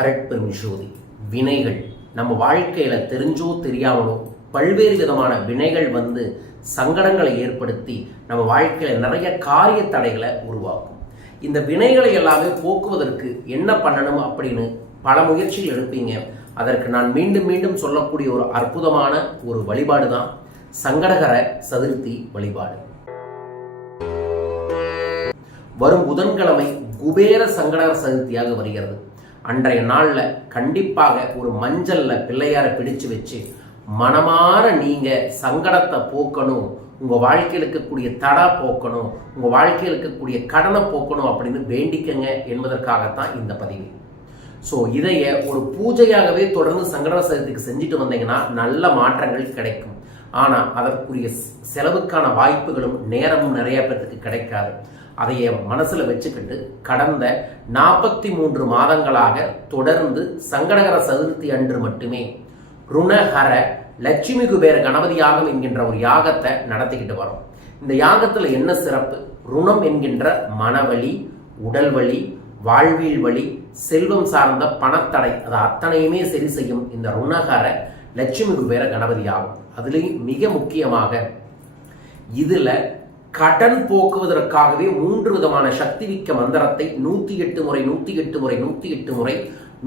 அரட்பெரும் ஜோதி. வினைகள். நம்ம வாழ்க்கையில் தெரிஞ்சோ தெரியாமலோ பல்வேறு விதமான வினைகள் வந்து சங்கடங்களை ஏற்படுத்தி நம்ம வாழ்க்கையில் நிறைய காரிய தடைகளை உருவாக்கும். இந்த வினைகளை எல்லாமே போக்குவதற்கு என்ன பண்ணணும் அப்படின்னு பல முயற்சிகள் எடுப்பீங்க. அதற்கு நான் மீண்டும் மீண்டும் சொல்லக்கூடிய ஒரு அற்புதமான ஒரு வழிபாடு தான் சங்கடகர சதுர்த்தி வழிபாடு. வரும் புதன்கிழமை குபேர சங்கடகர சதுர்த்தியாக வருகிறது. அன்றைய நாளில் கண்டிப்பாக ஒரு மஞ்சளில் பிள்ளையார பிடிச்சு வச்சு மனமாற நீங்கள் சங்கடத்தை போக்கணும் உங்கள் வாழ்க்கையில் இருக்கக்கூடிய தடா போக்கணும் உங்கள் வாழ்க்கையில் இருக்கக்கூடிய கடனை போக்கணும் அப்படின்னு வேண்டிக்கங்க என்பதற்காகத்தான் இந்த பதிவு. ஸோ இதைய ஒரு பூஜையாகவே தொடர்ந்து சங்கட சதுர்த்திக்கு செஞ்சுட்டு வந்தீங்கன்னா நல்ல மாற்றங்கள் கிடைக்கும். ஆனால் அதற்குரிய செலவுக்கான வாய்ப்புகளும் நேரமும் நிறைய பேர்த்துக்கு கிடைக்காது. அதையே மனசில் வச்சுக்கிட்டு கடந்த நாற்பத்தி மூன்று மாதங்களாக தொடர்ந்து சங்கடகர சதுர்த்தி அன்று மட்டுமே ருணஹர லட்சுமி குபேர கணபதி யாகம் என்கின்ற ஒரு யாகத்தை நடத்திக்கிட்டு வரோம். இந்த யாகத்தில் என்ன சிறப்பு? ருணம் என்கின்ற மனவழி உடல் வலி வாழ்வியல் வழி செல்வம் சார்ந்த பணத்தடை அது அத்தனையுமே சரி செய்யும் இந்த ருணகர லட்சுமி குபேர கணபதி ஆகும் அதுலேயும் மிக முக்கியமாக இதில் கடன் போக்குவதற்காகவே மூன்று விதமான சக்தி மிக்க மந்திரத்தை நூத்தி எட்டு முறை நூத்தி எட்டு முறை நூத்தி எட்டு முறை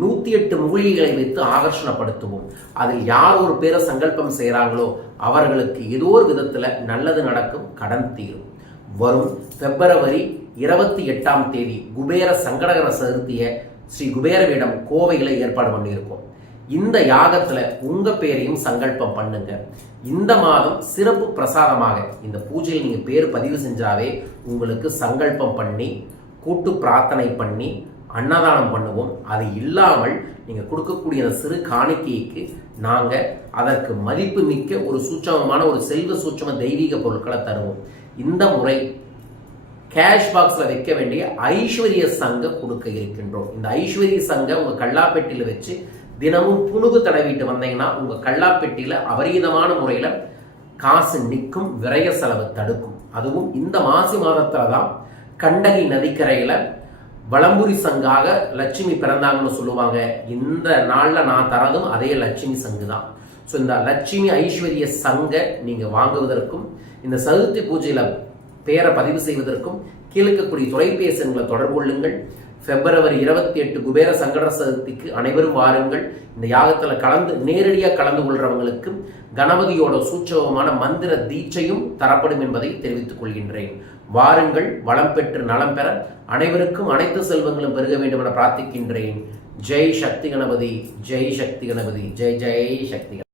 நூத்தி எட்டு மூலிகைகளை வைத்து ஆகர்ஷணப்படுத்துவோம். அதில் யார் ஒரு பேரை சங்கல்பம் செய்கிறாங்களோ அவர்களுக்கு ஏதோ ஒரு விதத்துல நல்லது நடக்கும் கடன் தீரும். வரும் பிப்ரவரி இருபத்தி எட்டாம் தேதி குபேர சங்கடகர சதுர்த்திய ஸ்ரீ குபேரவிடம் கோவையில ஏற்பாடு பண்ணியிருக்கோம். இந்த யாகத்துல உங்க பேரையும் சங்கல்பம் பண்ணுங்க. இந்த மாதம் சிறப்பு பிரசாதமாக இந்த பூஜையில் நீங்க பேர் பதிவு செஞ்சாவே உங்களுக்கு சங்கல்பம் பண்ணி கூட்டு பிரார்த்தனை பண்ணி அன்னதானம் பண்ணுவோம். அது இல்லாமல் நீங்க கொடுக்கக்கூடிய அந்த சிறு காணிக்கைக்கு நாங்க அதற்கு மதிப்பு மிக்க ஒரு சூட்சமமான ஒரு செல்வ சூட்சம தெய்வீக பொருட்களை தருவோம். இந்த முறை கேஷ் பாக்ஸில் வைக்க வேண்டிய ஐஸ்வர்ய சங்க கொடுக்க இருக்கின்றோம். இந்த ஐஸ்வர்ய சங்க உங்கள் கல்லாப்பெட்டியில் வச்சு தினமும் புணுகு தடவிட்டு வந்தீங்கன்னா உங்கள் கல்லாப்பெட்டியில் அபரீதமான முறையில் காசு நிற்கும் விரய செலவு தடுக்கும். அதுவும் இந்த மாசி மாதத்தில் தான் கண்டகி நதிக்கரையில் வளம்புரி சங்காக லட்சுமி பிறந்தாங்கன்னு சொல்லுவாங்க. இந்த நாளில் நான் தரதும் அதே லட்சுமி சங்கு தான் ஸோ இந்த லட்சுமி ஐஸ்வர்ய சங்க நீங்கள் வாங்குவதற்கும் இந்த சதுர்த்தி பூஜையில் பேரை பதிவு செய்வதற்கும் கீழ்க்கக்கூடிய தொலைபேசி எண்களை தொடர்பு கொள்ளுங்கள். பிப்ரவரி இருபத்தி எட்டு குபேர சங்கட சதுர்த்திக்கு அனைவரும் வாருங்கள். இந்த யாகத்தில் கலந்து நேரடியாக கலந்து கொள்றவங்களுக்கு கணபதியோட சூட்சவமான மந்திர தீட்சையும் தரப்படும் என்பதை தெரிவித்துக் கொள்கின்றேன். வாருங்கள் வளம் பெற்று நலம் பெற அனைவருக்கும் அனைத்து செல்வங்களும் பெருக வேண்டும் என பிரார்த்திக்கின்றேன். ஜெய் சக்தி கணபதி ஜெய் சக்தி கணபதி ஜெய் ஜெய் சக்தி